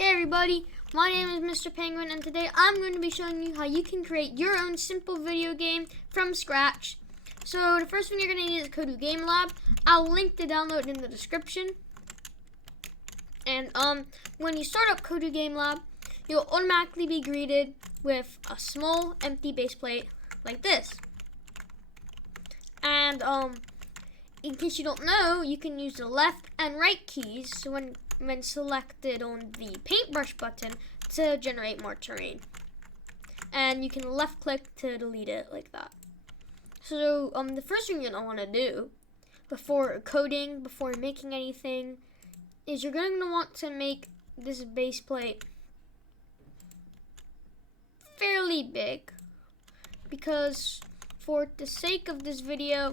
Hey everybody, my name is Mr. Penguin and today I'm going to be showing you how you can create your own simple video game from scratch. So the first thing you're going to need is Kodu Game Lab. I'll link the download in the description. And when you start up Kodu Game Lab, you'll automatically be greeted with a small empty base plate like this. And in case you don't know, you can use the left and right keys when selected on the paintbrush button to generate more terrain. And you can left click to delete it like that. So the first thing you're going to want to do before coding, before making anything, is you're going to want to make this base plate fairly big. Because for the sake of this video,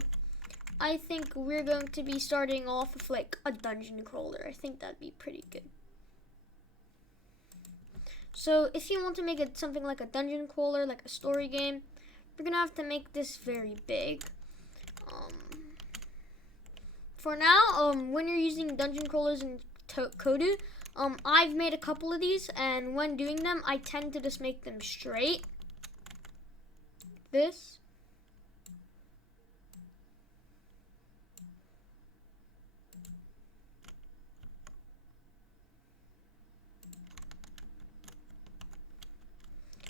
I think we're going to be starting off with like a dungeon crawler. I think that'd be pretty good. So if you want to make it something like a dungeon crawler, like a story game, we're gonna have to make this very big. For now, when you're using dungeon crawlers in Kodu, I've made a couple of these, and when doing them, I tend to just make them straight. This.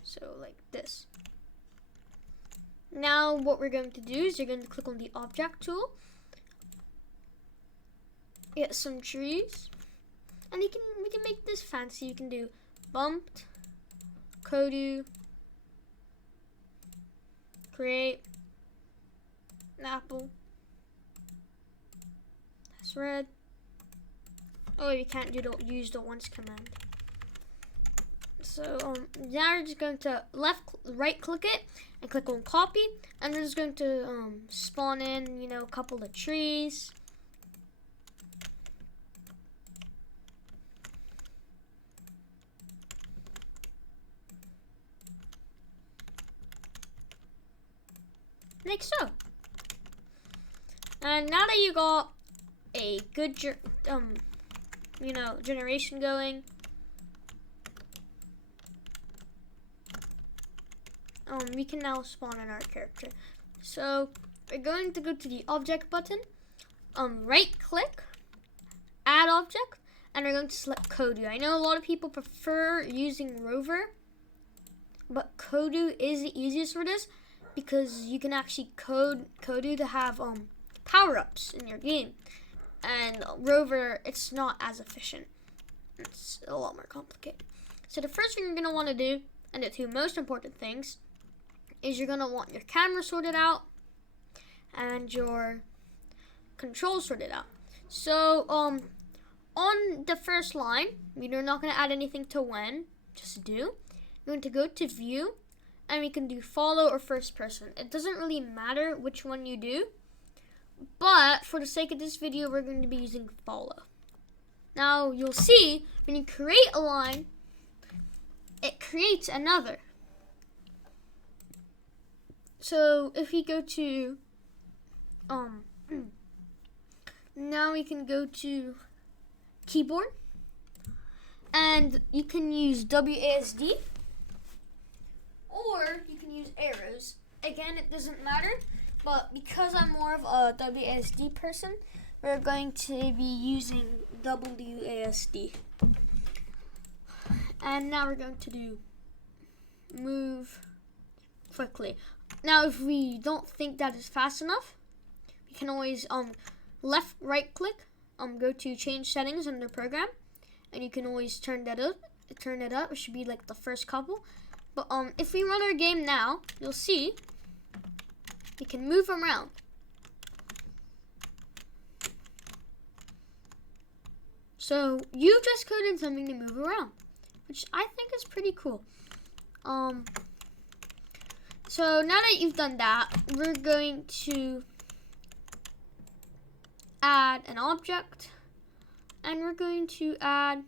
So like this. Now what we're going to do is you're going to click on the object tool, get some trees, and we can make this fancy. You can do bumped, Kodu, create, an apple, that's red. Oh, you can't use the once command. So now we're just going to right click it and click on copy, and we're just going to spawn in, a couple of trees. Like so. And now that you got a good generation going, we can now spawn in our character. So we're going to go to the object button, right click, add object, and we're going to select Kodu. I know a lot of people prefer using Rover, but Kodu is the easiest for this because you can actually code Kodu to have power-ups in your game. And Rover, it's not as efficient. It's a lot more complicated. So the first thing you're going to want to do, and the two most important things, is you're going to want your camera sorted out and your controls sorted out. So on the first line, we're not going to add anything to when, just do. You're going to go to view, and we can do follow or first person. It doesn't really matter which one you do, but for the sake of this video, we're going to be using follow. Now you'll see when you create a line, it creates another. So if we go to, now we can go to keyboard, and you can use WASD, or you can use arrows. Again, it doesn't matter, but because I'm more of a WASD person, we're going to be using WASD. And now we're going to do move quickly. Now, if we don't think that is fast enough, we can always right click, go to change settings under program, and you can always turn that up. It should be like the first couple. But if we run our game now, you'll see we can move around. So you just coded something to move around, which I think is pretty cool. So now that you've done that, we're going to add an object, and we're going to add,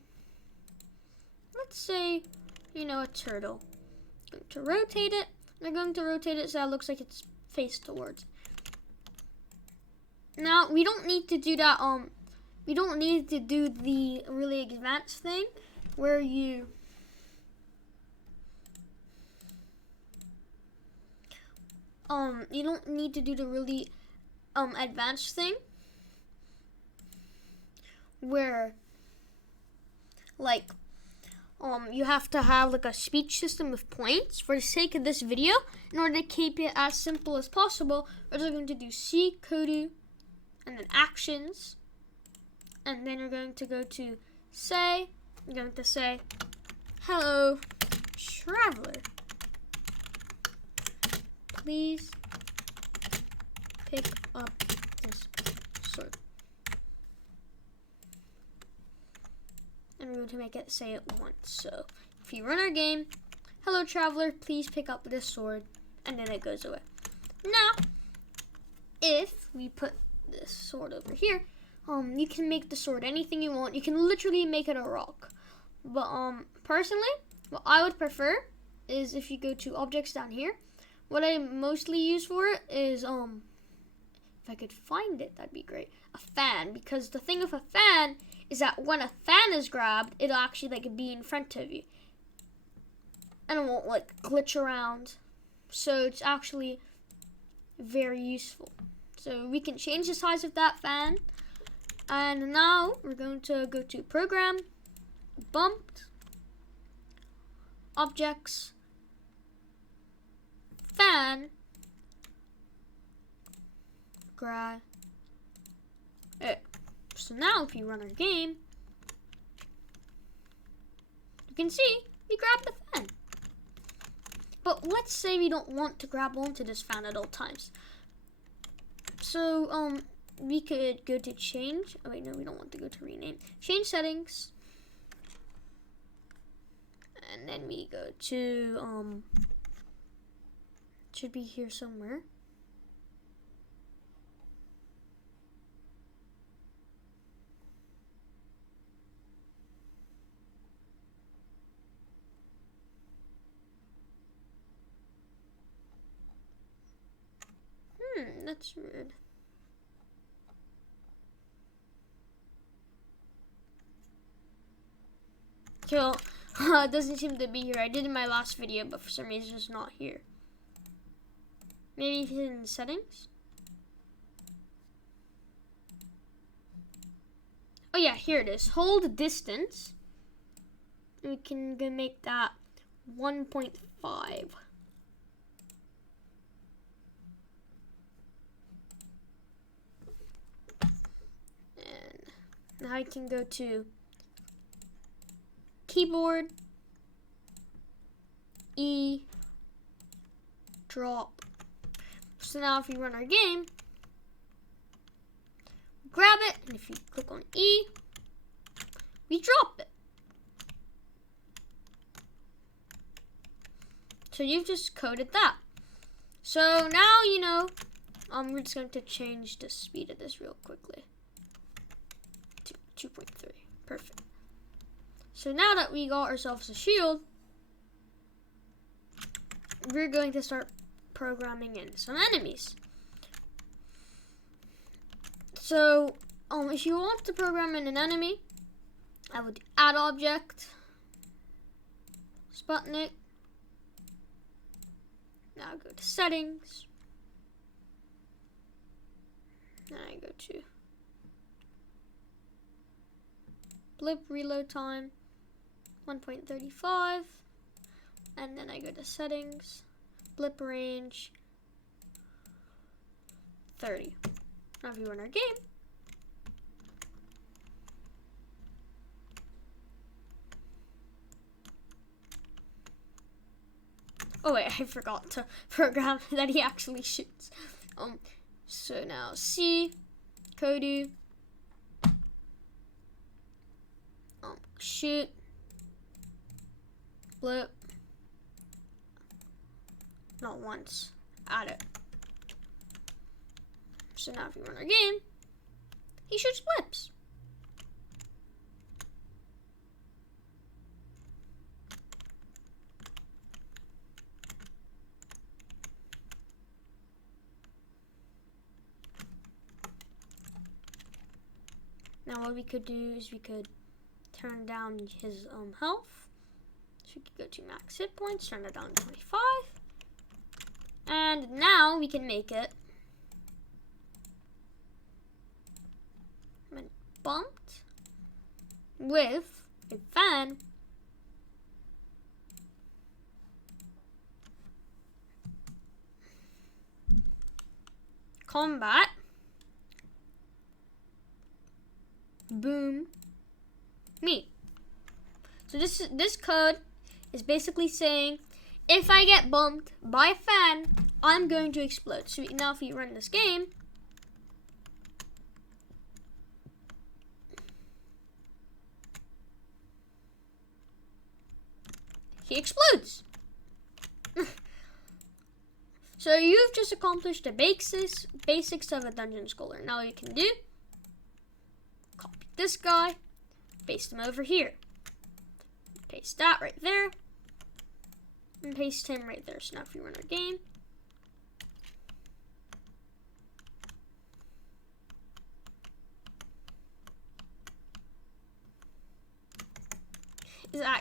let's say, a turtle. Going to rotate it. We're going to rotate it so it looks like it's face towards. Now we don't need to do that. We don't need to do the really advanced thing. where you you don't need to do the really advanced thing where like you have to have like a speech system with points. For the sake of this video, in order to keep it as simple as possible, we're just going to do C Kodu and then actions, and then you're going to go to say. You're going to say, hello, traveler. Please pick up this sword. And we're going to make it say it once. So if you run our game, hello, traveler, please pick up this sword, and then it goes away. Now, if we put this sword over here, you can make the sword anything you want. You can literally make it a rock. But personally, what I would prefer is if you go to objects down here. What I mostly use for it is if I could find it, that'd be great. A fan, because the thing with a fan is that when a fan is grabbed, it'll actually like be in front of you, and it won't like glitch around. So it's actually very useful. So we can change the size of that fan. And now we're going to go to program, bumped, objects, fan, grab it. So now if you run our game, you can see we grab the fan. But let's say we don't want to grab onto this fan at all times. So we could go to change. Oh wait, no, we don't want to go to rename. Change settings. And then we go to should be here somewhere. That's weird. Cool. It doesn't seem to be here. I did in my last video, but for some reason it's not here. Maybe in settings? Oh yeah, here it is. Hold distance. We can go make that 1.5. And now I can go to keyboard, E, drop. So now if we run our game, grab it, and if you click on E, we drop it. So you've just coded that. So now you know, we're just going to change the speed of this real quickly to 2.3. Perfect. So now that we got ourselves a shield, we're going to start programming in some enemies. So if you want to program in an enemy, I would add object, Sputnik. Now go to settings. Then I go to blip reload time 1.35, and then I go to settings, blip range 30. Now if we run our game, oh wait, I forgot to program that he actually shoots. So now C, Kodu, shoot, blip, not once, add it. So now if we run our game, he shoots blips. Now what we could do is we could turn down his health. So we can go to max hit points, turn that down to 25. And now we can make it bumped with a fan. Combat. Boom. Me. So this code is basically saying if I get bumped by a fan, I'm going to explode. So now if you run this game, he explodes. So you've just accomplished the basics of a dungeon scroller. Now what you can do, copy this guy, paste him over here. Paste that right there. And paste him right there. So now if we run our game,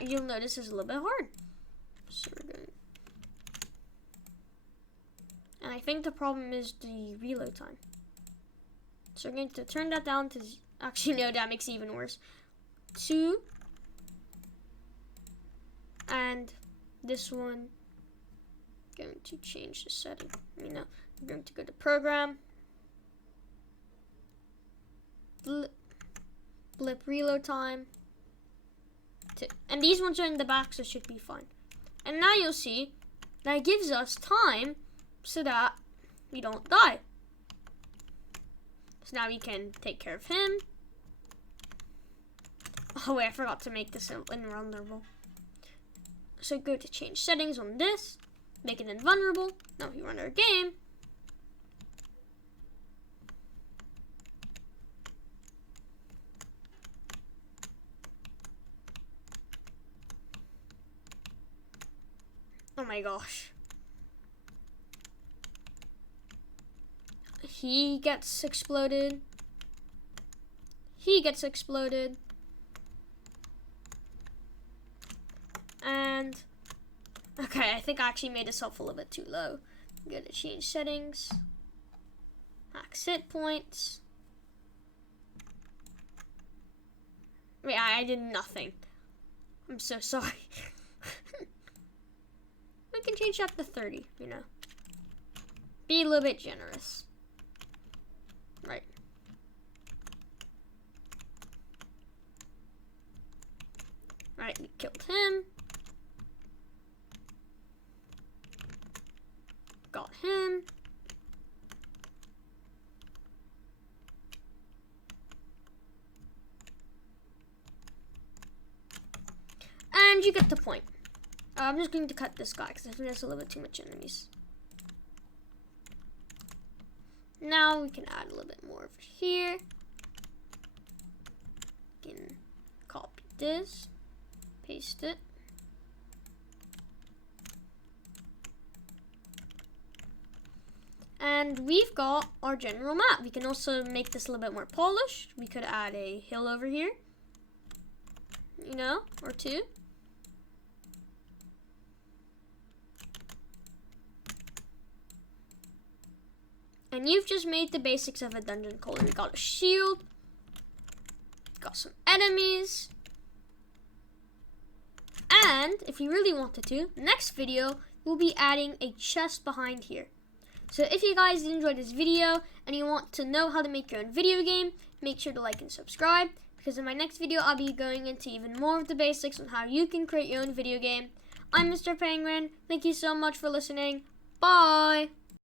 you'll notice it's a little bit hard. So we're going, and I think the problem is the reload time. So we're going to turn that down to, actually no, that makes it even worse. 2. And this one, going to change the setting. You know, I'm going to go to program, blip reload time, 2. And these ones are in the back, so it should be fine. And now you'll see that it gives us time so that we don't die. So now we can take care of him. Oh wait, I forgot to make this invulnerable. So go to change settings on this, make it invulnerable. Now we run our game. Oh my gosh. He gets exploded. He gets exploded. And, okay, I think I actually made this up a little bit too low. Go to change settings. Max hit points. Wait, I did nothing. I'm so sorry. We can change that to 30, you know. Be a little bit generous. Right. Right, we killed him. Got him. And you get the point. I'm just going to cut this guy because I think there's a little bit too much enemies. Now we can add a little bit more over here. We can copy this, paste it. And we've got our general map. We can also make this a little bit more polished. We could add a hill over here, you know, or 2. And you've just made the basics of a dungeon crawler. We got a shield, got some enemies, and if you really wanted to, next video we'll be adding a chest behind here. So if you guys enjoyed this video and you want to know how to make your own video game, make sure to like and subscribe, because in my next video I'll be going into even more of the basics on how you can create your own video game. I'm Mr. Penguin. Thank you so much for listening. Bye!